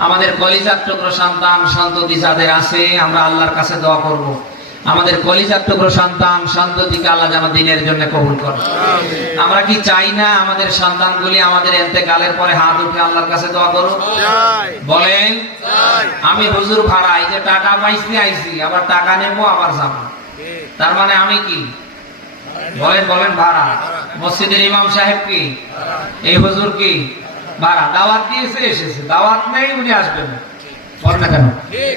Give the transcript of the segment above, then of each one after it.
আমাদের কলিজার টুকরো সন্তান সন্ততি যাদের আছে আমরা আল্লাহর কাছে দোয়া করব। আমাদের কলিজার টুকরো সন্তান সন্ততিকে আল্লাহ যেন দিনের জন্য কবুল করে আমরা কি চাই না আমাদের সন্তানগুলি আমাদের এতেকালের পরে হাত উঠে আল্লাহর কাছে দোয়া করুক? বলেন আমি হুজুর ভাড়া এই যে টাকা পাইছি আইছি আবার টাকা নেব আবার যাব। তার মানে আমি কি? বলেন বলেন ভাড়া। মসজিদের ইমাম সাহেব কি? এই হুজুর কি? ভাড়া। দাওয়াত দিয়েছে এসেছে। দাওয়াত নেই উনি আসবেন না। বলেন না কেন?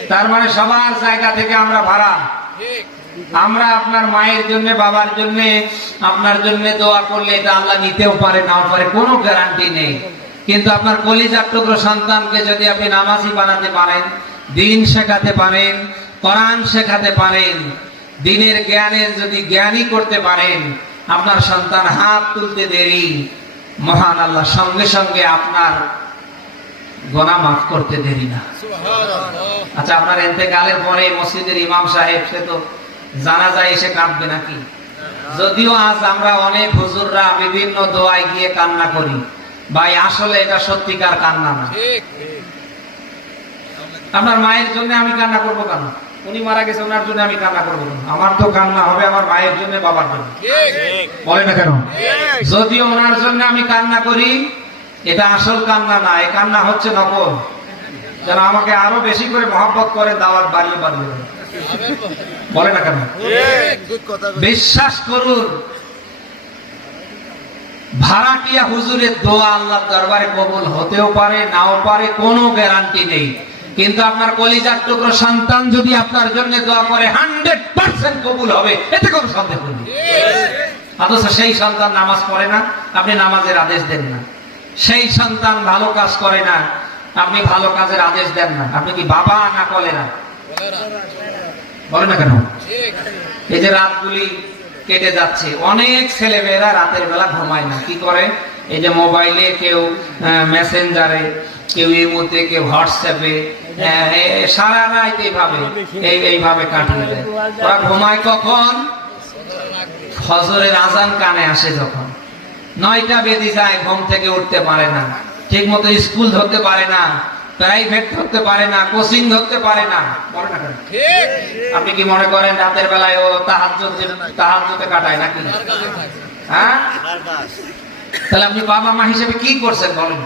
তার মানে সবার জায়গা থেকে আমরা ভাড়া। আমরা আপনার মায়ের জন্য বাবার জন্য আপনার জন্য দোয়া করলে এটা আল্লাহ নিতেও পারে নাও পারে কোনো গ্যারান্টি নেই। কিন্তু আপনার কলিজার টুকরো সন্তানকে যদি আপনি নামাজি বানাতে পারেন দিন শেখাতে পারেন কোরআন শেখাতে পারেন দিনের জ্ঞানের যদি জ্ঞানী করতে পারেন আপনার সন্তান হাত তুলতে দেরি। মহান আল্লাহ সঙ্গে সঙ্গে আপনার গোনা মাফ করতে দেরি না। আচ্ছা আপনার এতেকালের পরে মসজিদের ইমাম সাহেব সে তো জানা যায় এসে কাঁদবে নাকি? যদিও আজ আমরা অনেক হুজুররা বিভিন্ন দোয়ায় গিয়ে কান্না করি। ভাই আসলে এটা সত্যিকার কান্না না। আপনার মায়ের জন্য আমি কান্না করব কেন? উনি মারা গেছে ওনার জন্য আমি কান্না করব। আমার তো কান্না হবে আমার মায়ের জন্য বাবার জন্য। বলে না কেন? যদিও ওনার জন্য আমি কান্না করি এটা আসল কান্না না এই কান্না হচ্ছে নকল। যেন আমাকে আরও বেশি করে মহব্বত করে দাওয়াত বাড়িয়ে বাড়িয়ে বলে না কেন? বিশ্বাস করুন ভাড়াটিয়া হুজুরের দোয়া আল্লাহর দরবারে কবুল হতেও পারে নাও পারে কোনো গ্যারান্টি নেই। কিন্তু আপনার কলিজার টুকরো সন্তান যদি আপনার জন্য দোয়া করে হান্ড্রেড পার্সেন্ট কবুল হবে, এতে কোনো সন্দেহ নেই। অথচ সেই সন্তান নামাজ পড়ে না, আপনি নামাজের আদেশ দেন না। সেই সন্তান ভালো কাজ করে না, আপনি ভালো কাজের আদেশ দেন না। আপনি কি বাবা না বলে না? বলে না কেন? এই যে রাতগুলি কেটে যাচ্ছে, অনেক ছেলেমেয়েরা রাতের বেলা ঘুমায় না। কি করে? এই যে মোবাইলে কেউ মেসেঞ্জারে কেউ ইমোতে কেউ হোয়াটসঅ্যাপে সারা রাত এইভাবে এইভাবে কাটিয়ে দেয় ওরা ঘুমায় কখন? ফজরের আজান কানে আসে যখন। নয়টা বেদি যায়, ঘুম থেকে উঠতে পারে না। ঠিক মতো স্কুল ধরতে পারে না, প্রাইভেট ধরতে পারে না, কোচিং ধরতে পারে না? আপনি কি মনে করেন রাতের বেলায় ও তাহাজতে কাটায় নাকি? হ্যাঁ? তাহলে আপনি বাবা মা হিসেবে কি করছেন বলেন?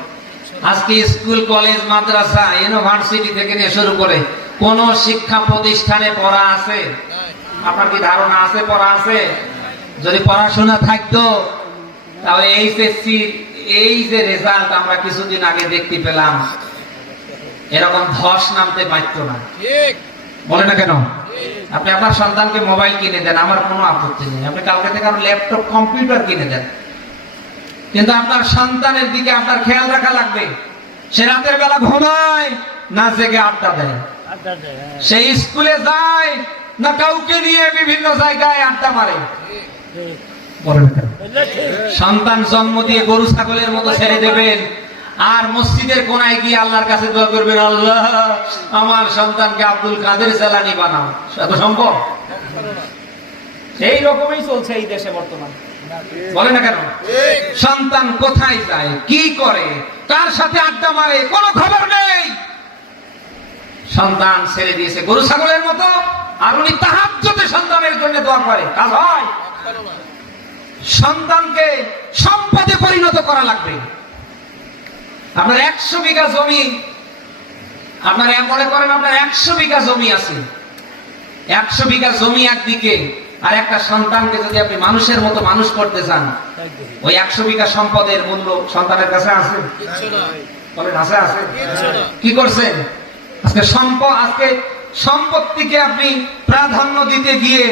আজকে স্কুল কলেজ মাদ্রাসা ইউনিভার্সিটি থেকে নিয়ে শুরু করে কোন শিক্ষা প্রতিষ্ঠানে পড়া আছে? আপনার কি ধারণা আছে পড়া আছে? যদি পড়াশোনা থাকতো তাহলে এইচএসসি এই যে রেজাল্ট আমরা কিছুদিন আগে দেখতে পেলাম এরকম ধস নামতে পারতো না। বলে না কেন? আপনি আপনার সন্তানকে মোবাইল কিনে দেন আমার কোনো আপত্তি নেই। আপনি কালকে থেকে আরও ল্যাপটপ কম্পিউটার কিনে দেন। কিন্তু আপনার সন্তানের দিকে আপনার খেয়াল রাখা লাগবে। সে রাতের বেলা ঘুমায় না জেগে আড্ডা দেয়। সে স্কুলে যায় না কাউকে নিয়ে বিভিন্ন জায়গায় আড্ডা মারে। সন্তান জন্ম দিয়ে গরু ছাগলের মতো ছেড়ে দেবেন আর মসজিদের কোনায় গিয়ে আল্লাহর কাছে দোয়া করবেন আল্লাহ আমার সন্তানকে আব্দুল কাদের জেলানি বানাও। সম্ভব? এই রকমই চলছে এই দেশে বর্তমান। বলে না কেন? সন্তান কোথায় যায়? কি করে? কার সাথে আড্ডা মারে? কোনো খবর নেই। সন্তান ছেড়ে দিয়েছে গরু ছাগলের মতো। আর উনি তাহাজ্জতে সন্তানের জন্য দোয়া করে। কাজ হয়। সন্তানকে সম্পদে পরিণত করা লাগবে। আপনার একশো বিঘা জমি আপনার মনে করেন আপনার একশো বিঘা জমি আছে। একশো বিঘা জমি একদিকে আর একটা সন্তানকে যদি আপনি মানুষের মতো মানুষ করতে চান ওই একশো বিঘা সম্পদের মূল্য সন্তানের কাছে আছে? বলেন আছে আছে। কি করছেন? আজকে সম্পদ আজকে সম্পত্তিকে আপনি প্রাধান্য দিতে গিয়ে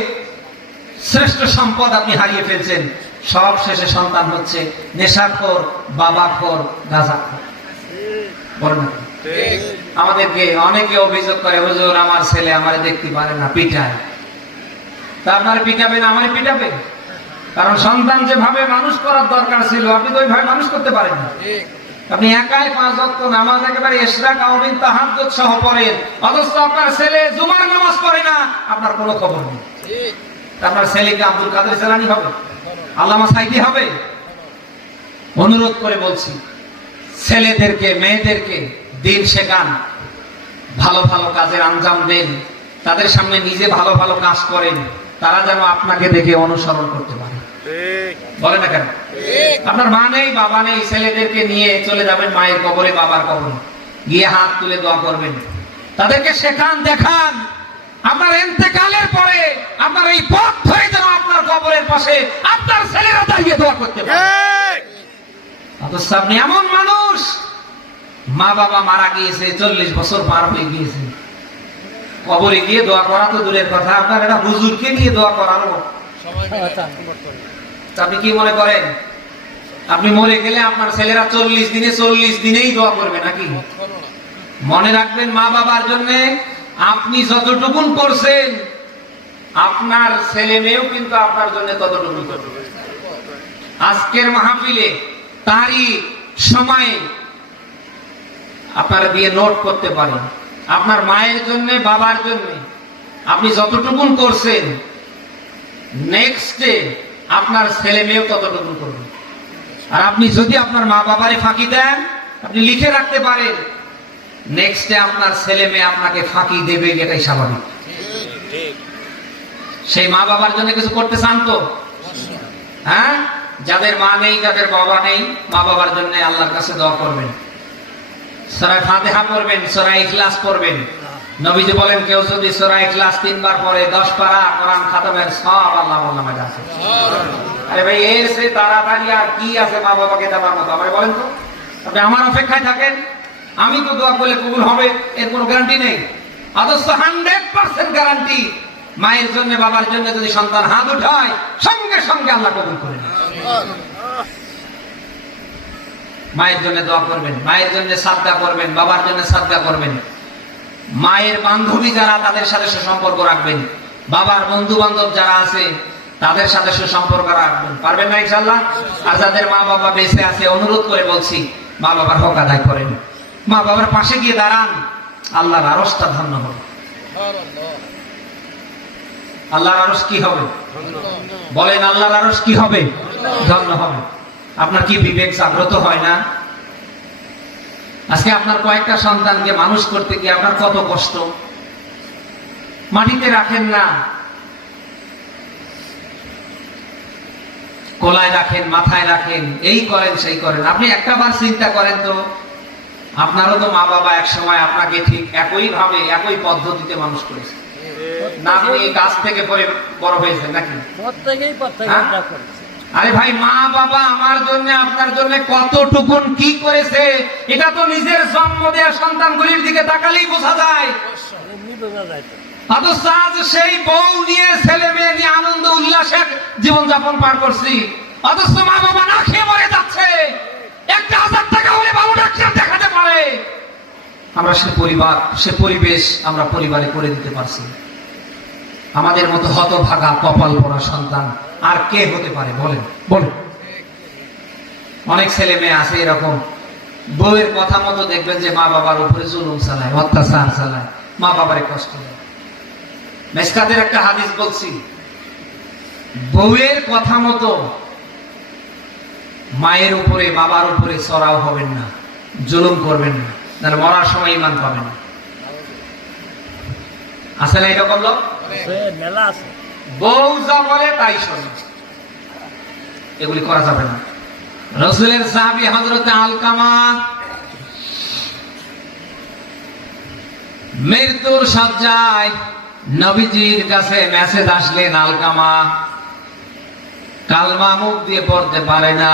শ্রেষ্ঠ সম্পদ আপনি হারিয়ে ফেলছেন। সব শেষে সন্তান হচ্ছে নেশাখোর বাবাখোর গাঁজাখোর বলেন না? আমাদেরকে অনেকে অভিযোগ করে হুজুর আমার ছেলে আমার দেখতে পারে না পিঠায় তা আপনার পিটাবেন আমারে পিটাবে। কারণ সন্তান যেভাবে মানুষ করার দরকার ছিল, আপনি তো ওইভাবে মানুষ করতে পারেন আপনি একাই পাঁচ ওয়াক্ত নামাজ একেবারে এসরা কাউমিন তাহাজ্জুদ সহ পড়েন। অথচ আপনার ছেলে জুমার নামাজ পড়ে না, আপনার কোনো খবর নেই। আপনার ছেলেকে আব্দুল কাদের সেলানি হবে? আল্লামা সাইদি হবে? অনুরোধ করে বলছি, ছেলেদেরকে, মেয়েদেরকে দিন শেখান। ভালো ভালো কাজের আঞ্জাম দেন। তাদের সামনে নিজে ভালো ভালো কাজ করেন। তারা যেন আপনাকে দেখে অনুসরণ করতে পারে। বলে না কেন? আপনার মা নেই, বাবা নেই, ছেলেদেরকে নিয়ে চলে যাবেন মায়ের কবরে, বাবার কবরে। গিয়ে হাত তুলে দোয়া করবেন। তাদেরকে শেখান, দেখান, আপনার এতেকালের পরে আপনার এই পথ ধরে যেন আপনার কবরের পাশে আপনার ছেলেরা দাঁড়িয়ে দোয়া করতে পারে। এমন মানুষ মা বাবা মারা গিয়েছে, চল্লিশ বছর পার হয়ে গিয়েছে। কবরে গিয়ে দোয়া করা তো দূরের কথা। আপনার একটা হুজুরকে নিয়ে দোয়া করানো। আপনি কি মনে করেন? আপনি মরে গেলে আপনার ছেলেরা চল্লিশ দিনে চল্লিশ দিনেই দোয়া করবে নাকি? মনে রাখবেন মা বাবার জন্য আপনি যতটুকুন করছেন, আপনার ছেলে মেয়েও কিন্তু আপনার জন্য ততটুকু আজকের মাহফিলে তারিখ সময়ে আপনারা দিয়ে নোট করতে পারেন। আপনার মায়ের জন্য, বাবার জন্য। আপনি যতটুকুন করছেন নেক্সট ডে আপনার ছেলে মেয়েও ততটুকু করবে। আর আপনি যদি আপনার মা বাবারে ফাঁকি দেন, আপনি লিখে রাখতে পারেন নেক্সট ডে আপনার ছেলে মেয়ে আপনাকে ফাঁকি দেবে, এটাই স্বাভাবিক। সেই মা বাবার জন্য কিছু করতে চান তো? হ্যাঁ? যাদের মা নেই, যাদের বাবা নেই, মা বাবার জন্য আল্লাহর কাছে দোয়া করবেন। সরাই ফাতেহা পড়বেন সরাই ইখলাস পড়বেন। নবীজি বলেন, কেউ যদি সরাই ইখলাস তিনবার পরে দশ পারা কোরআন খাতামের সব আল্লাহ নামে আছে আরে ভাই, এর সে তাড়াতাড়ি আর কি আছে মা বাবাকে দেওয়ার মতো আমার বলেন তো। আপনি আমার অপেক্ষায় থাকেন। আমি তো দোয়া করলে কবুল হবে, এর কোনো গ্যারান্টি নেই। অথচ হান্ড্রেড পার্সেন্ট গ্যারান্টি মায়ের জন্য, বাবার জন্য যদি সন্তান হাত উঠায়, সঙ্গে সঙ্গে আল্লাহ কবুল করে। মায়ের জন্য দোয়া করবেন, মায়ের জন্য সাদা করবেন, বাবার জন্য সাদা করবেন। মায়ের বান্ধবী যারা, তাদের সাথে সুসম্পর্ক রাখবেন। বাবার বন্ধু বান্ধব যারা আছে, তাদের সাথে সুসম্পর্ক রাখবেন। পারবেন না ইনশাল্লাহ আর যাদের মা বাবা বেঁচে আছে, অনুরোধ করে বলছি মা বাবার হক আদায় করেন। মা বাবার পাশে গিয়ে দাঁড়ান, আল্লাহর আরসটা ধন্য হবে। আল্লাহর আরস কি হবে? বলেন, আল্লাহর আরস কি হবে? ধন্য হবে। আপনার কি বিবেক জাগ্রত হয় না? আজকে আপনার কয়েকটা সন্তানকে মানুষ করতে গিয়ে আপনার কত কষ্ট? মাটিতে রাখেন না। কোলায় রাখেন মাথায় রাখেন এই করেন সেই করেন। আপনি একটা বার চিন্তা করেন তো আপনারও তো মা বাবা এক সময় আপনাকে ঠিক একই ভাবে একই পদ্ধতিতে মানুষ করেছে। না আপনি গাছ থেকে পরে বড় হয়েছেন নাকি? প্রত্যেকেই প্রত্যেক আরে ভাই, মা বাবা আমার জন্য, আপনার জন্য কতটুকুন কি করেছে, এটা তো নিজের জন্ম দেওয়া সন্তানগুলির দিকে তাকালেই বোঝা যায়। সেই বউ নিয়ে, ছেলে মেয়ে নিয়ে আনন্দ, উল্লাসে জীবন যাপন পার করছি। অথচ মা বাবা না খেয়ে মরে যাচ্ছে। একটা হাজার টাকা হলে বাবু ডাক্তার দেখাতে পারে। আমরা সে পরিবার, সে পরিবেশ আমরা পরিবারে করে দিতে পারছি। আমাদের মতো হতভাগা কপাল পড়া সন্তান আর কে হতে পারে? বলেন। বলেন। অনেক ছেলে মেয়ে আছে এরকম। বউয়ের কথা মতো দেখবেন যে মা বাবার উপরে জুলুম চালায়, অত্যাচার চালায়, মা বাবারে কষ্ট দেয়। একটা হাদিস বলছি, বউয়ের কথা মতো মায়ের উপরে, বাবার উপরে চড়াও হবেন না, জুলুম করবেন না, তাহলে মরার সময় ইমান পাবেন না। না এরকম লোক? মেলা আছে। বউ যা বলে তাই শোনে। এগুলি করা যাবে না। রসুলের সাহাবি হজরতে আলকামা মৃত্যুর সজ্জায় নবীজির কাছে মেসেজ আসলেন আলকামা কালমা মুখ দিয়ে পড়তে পারে না।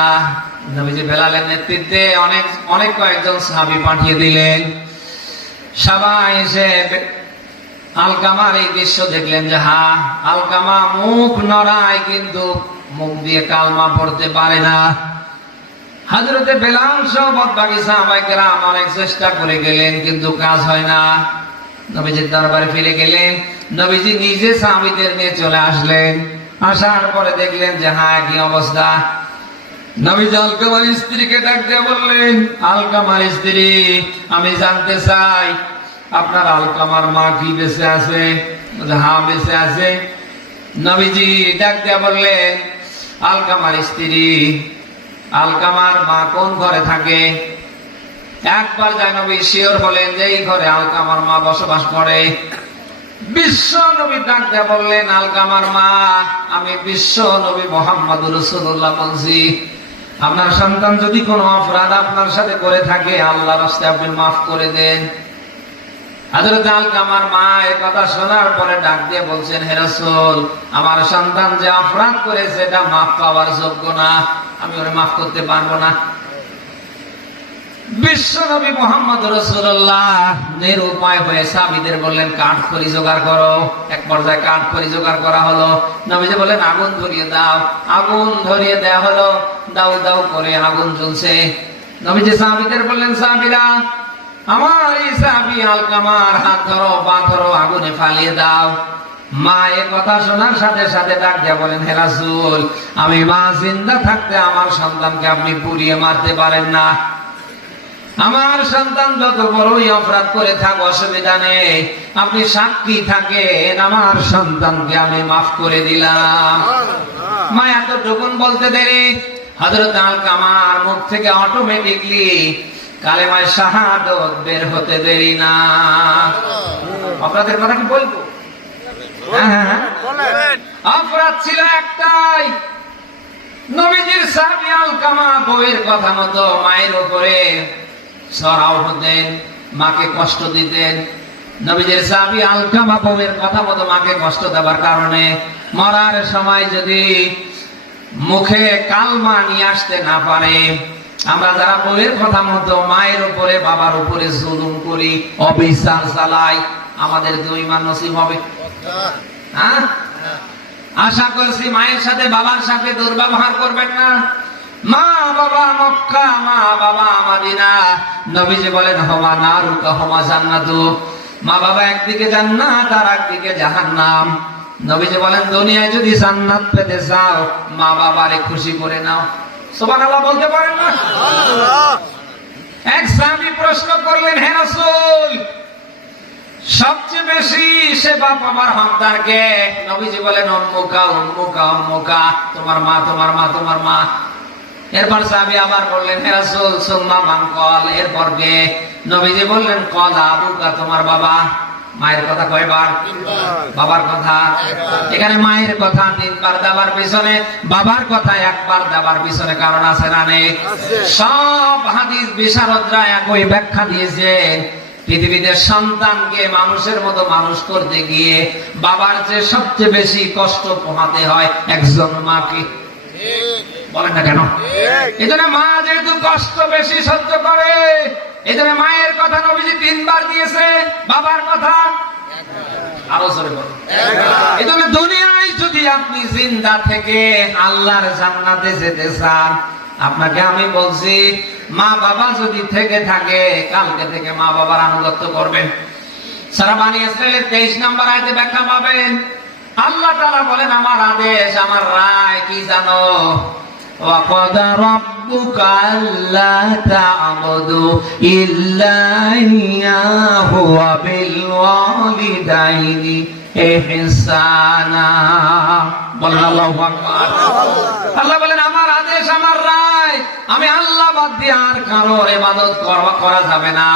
নবীজি বেলালের নেতৃত্বে অনেক অনেক কয়েকজন সাহাবি পাঠিয়ে দিলেন। সবাই এসে আলকামার এই দৃশ্য দেখলেন যে হা আলকামা মুখ নড়ায় কিন্তু মুখ দিয়ে কালমা পড়তে পারে না। হাজরতে বেলাল সহ বদবাগি সাহাবাইকেরাম অনেক চেষ্টা করে গেলেন, কিন্তু কাজ হয় না। নবীজির দরবারে ফিরে গেলেন, নবীজি নিজে সাহাবিদের নিয়ে চলে আসলেন। আসার পরে দেখলেন যে হ্যাঁ কি অবস্থা। নবীজি আলকামার স্ত্রীকে ডাক দিয়ে বললেন আলকামার স্ত্রী, আমি জানতে চাই আপনার আলকামার মা কি বেঁচে আছে? বলছে, হ্যাঁ বেঁচে আছে। নবীজি ডাক দিয়ে বললেন আলকামার স্ত্রী আলকামার মা কোন ঘরে থাকে? একবার যায় নবী শিওর হলেন যে এই ঘরে আলকামার মা বসবাস করে। বিশ্ব নবী ডাক দিয়ে বললেন আলকামার মা আমি বিশ্ব নবী মোহাম্মদ রসুল্লাহ বলছি। আপনার সন্তান যদি কোনো অপরাধ আপনার সাথে করে থাকে আল্লাহ রাস্তায় আপনি মাফ করে দেন। মা কথা শোনার পরে ডাক দিয়ে বলছেন, হে রাসূল, আমার সন্তান যে অপরাধ করেছে, এটা মাফ পাওয়ার যোগ্য না। আমি মাফ করতে পারব না। বিশ্ব নবী মোহাম্মদ রসুল্লাহ হয়ে সাবিদের বললেন, কাঠ খড়ি জোগাড় করো। এক পর্যায়ে কাঠ খড়ি জোগাড় করা হলো। নবীজি বললেন, আগুন ধরিয়ে দাও। আগুন ধরিয়ে দেওয়া হলো। দাও দাও করে আগুন জ্বলছে। নবীজি সাবিদের বললেন সাবিরা আমার এই আলকামার হাত ধরো পা ধরো আগুনে ফালিয়ে দাও। মা এ কথা শোনার সাথে সাথে ডাক দিয়া বলেন হে রাসূল আমি মা জিন্দা থাকতে আমার সন্তানকে আপনি পুড়িয়ে মারতে পারেন না। আমার সন্তান যত বড়ই অপরাধ করে থাক অসুবিধা নেই। আপনি সাক্ষী থাকেন আমার সন্তানকে আমি মাফ করে দিলাম। মা এতটুকুন বলতে দেরি? হজরত আল কামার মুখ থেকে অটোমেটিকলি কালেমায় শাহাদত বের হতে দেরি না। অপরাধের কথা কি বলব? হ্যাঁ, হ্যাঁ, হ্যাঁ। অপরাধ ছিল একটাই। নবীজির সাহাবী আলকামা বউয়ের কথা মতো মায়ের উপরে সরাও হতেন মাকে কষ্ট দিতেন। নবীজির সাহাবী আলকামা বউয়ের কথা মতো মাকে কষ্ট দেওয়ার কারণে মরার সময় যদি মুখে কালমা নিয়ে আসতে না পারে আমরা যারা বউয়ের কথা মতো, মায়ের উপরে, বাবার উপরে জুলুম করি, অবিচার চালাই, আমাদের দুই নসিব হবে? হ্যাঁ? আশা করছি মায়ের সাথে বাবার সাথে দুর্ব্যবহার করবেন না। মা বাবা দুনিয়ায় যদি জান্নাত পেতে চাও, মা বাবারে খুশি করে নাও। বলতে পারেন না? এক স্বামী প্রশ্ন করলেন, হে সবচেয়ে বেশি সেবা পাবার হকদারকে? নবীজি বলেন, অম্মুকা অম্মুকা অম্মুকা, তোমার মা তোমার মা তোমার মা। এরপর সাহাবী আবার বললেন, হে রাসূল, সুম্মা মান কল এরপর কে নবীজি বললেন কল আবুকা, তোমার বাবা। মায়ের কথা কয়বার? বাবার কথা। এখানে মায়ের কথা তিনবার দেওয়ার পিছনে বাবার কথা একবার দেওয়ার পিছনে কারণ আছে না নেই? সব হাদিস বিশারদরা একই ব্যাখ্যা দিয়েছে। পৃথিবীতে সন্তানকে মানুষের মতো মানুষ করতে গিয়ে বাবার যে সবচেয়ে বেশি কষ্ট পোহাতে হয় একজন মাকে। বলেন না কেন? এই জন্য মা যেহেতু কষ্ট বেশি সহ্য করে এই জন্য মায়ের কথা নবীজি তিনবার দিয়েছে বাবার কথা আরো জোরে বলেন এই জন্য দুনিয়ায় যদি আপনি জিন্দা থেকে আল্লাহর জান্নাতে যেতে চান আপনাকে আমি বলছি মা বাবা যদি থেকে থাকে কালকে থেকে মা বাবার আনুগত্য করবেন সারা বাণী ইসরায়েলের তেইশ নম্বর আয়তে ব্যাখ্যা পাবেন আল্লাহ তারা বলেন আমার আদেশ আমার রায় কি জানো وقد ربك ألا تعبدوا إلا إياه وبالوالدين إحسانا বলেন আল্লাহু আকবার আল্লাহ বলেন আমার আদেশ আমার রায় আমি আল্লাহ বাদ দিয়ে আর কারোর ইবাদত করা করা যাবে না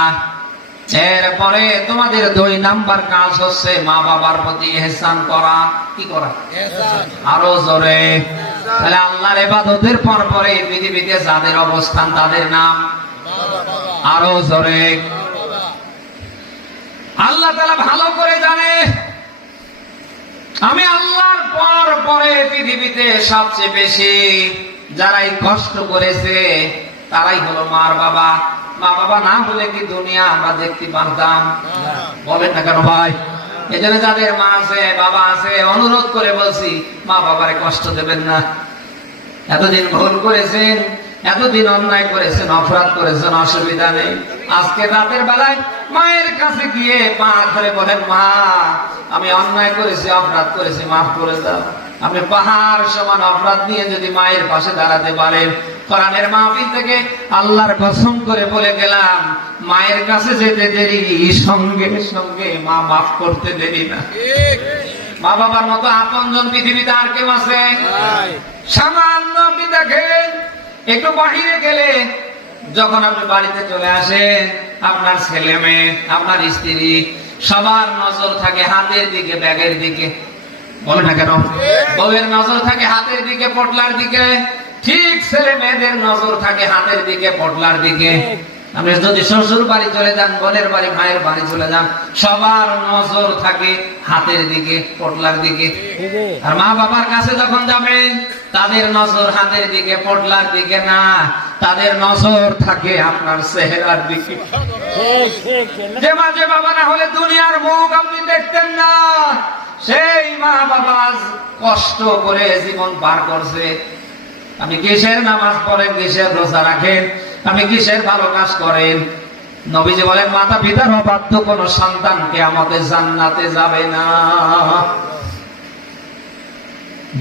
এরপরে তোমাদের দুই নাম্বার কাজ হচ্ছে মা বাবার প্রতি এহসান করা। কি করা? আরও জোরে। তাহলে আল্লাহর ইবাদতের পর পরে পৃথিবীতে যাদের অবস্থান তাদের নাম। আরও জোরে। আল্লাহ তালা ভালো করে জানে। আমি আল্লাহর পর পরে পৃথিবীতে সবচেয়ে বেশি যারাই কষ্ট করেছে তারাই হলো মার বাবা। মা বাবা না হলে কি দুনিয়া আমরা দেখতে পারতাম? বলেন না কেন ভাই? এই জন্য যাদের মা আছে বাবা আছে অনুরোধ করে বলছি মা বাবারে কষ্ট দেবেন না। এতদিন ভুল করেছেন এতদিন অন্যায় করেছেন অপরাধ করেছেন অসুবিধা নেই। আজকে রাতের বেলায় মায়ের কাছে গিয়ে মা ধরে বলেন মা আমি অন্যায় করেছি অপরাধ করেছি মাফ করে দাও। আপনি পাহাড় সমান অপরাধ নিয়ে যদি মায়ের পাশে দাঁড়াতে পারেন কোরআনের মাহফিল থেকে আল্লাহর কসম করে বলে গেলাম মায়ের কাছে যেতে দেরি সঙ্গে সঙ্গে মা মাফ করতে দেরি না। মা বাবার মতো আপনজন পৃথিবীতে আর কেউ আছে? সামান্য আপনি দেখেন একটু বাহিরে গেলে যখন আপনি বাড়িতে চলে আসেন আপনার ছেলে মেয়ে আপনার স্ত্রী সবার নজর থাকে হাতের দিকে ব্যাগের দিকে। বউয়ের নজর থাকে হাতের দিকে, পটলার দিকে। ঠিক ছেলে মেয়েদের নজর থাকে হাতের দিকে, পটলার দিকে। আপনি যদি শ্বশুর বাড়ি চলে যান, বোনের বাড়ি বাড়ি চলে যান, সবার নজর থাকে হাতের দিকে, পটলার দিকে। আর মা বাবার কাছে যখন যাবেন তাদের নজর হাতের দিকে, পটলার দিকে না। তাদের নজর থাকে আপনার চেহারার দিকে। যে মা, যে বাবা না হলে দুনিয়ার মুখ আপনি দেখতেন না। সেই মা বাবা কষ্ট করে জীবন পার করছে। আপনি কিসের নামাজ পড়েন কিসের রোজা রাখেন আপনি কিসের ভালো কাজ করেন? নবীজি বলেন মাতা পিতার অবাধ্য কোন সন্তানকে আমাদের জান্নাতে যাবে না।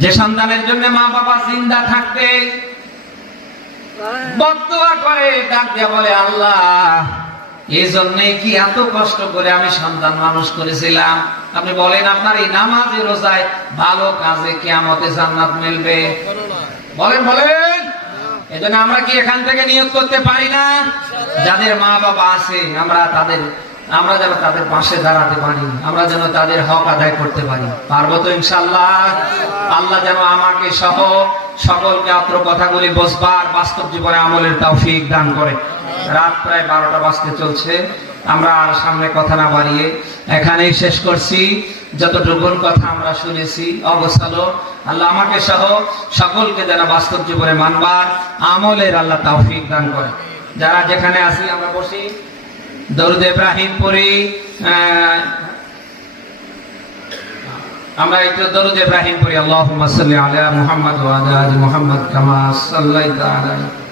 যে সন্তানের জন্য মা বাবা জিন্দা থাকতে বদুয়া করে ডাক দিয়ে বলে আল্লাহ এই জন্যই কি এত কষ্ট করে আমি সন্তান মানুষ করেছিলাম? আপনি বলেন, আপনার এই নামাজে রোজায় ভালো কাজে কেয়ামতে জান্নাত মিলবে? বলেন বলেন। এজন্য আমরা কি এখান থেকে নিয়োগ করতে পারি না? যাদের মা বাবা আছে, আমরা তাদের, আমরা যেন তাদের পাশে দাঁড়াতে পারি, আমরা যেন তাদের হক আদায় করতে পারি। পারব তো ইনশাল্লাহ আল্লাহ যেন আমাকে সহ সকলকে অত্র কথাগুলি বসবার বাস্তব জীবনে আমলের তৌফিক দান করে। রাত প্রায় বারোটা বাজতে চলছে। আমরা আর সামনে কথা না বাড়িয়ে এখানেই শেষ করছি। যতটুকুন কথা আমরা শুনেছি অবস্থালো আল্লাহ আমাকে সহ সকলকে যেন বাস্তব জীবনে মানবার আমলের আল্লাহ তৌফিক দান করে। যারা যেখানে আসি আমরা বসি। দরুদ ইব্রাহিম পড়ি। আহ, আমরা একটু দরুদ ইব্রাহিম পড়ি। আল্লাহুম্মা সাল্লি আলা কামা সাল্লাইতা আলা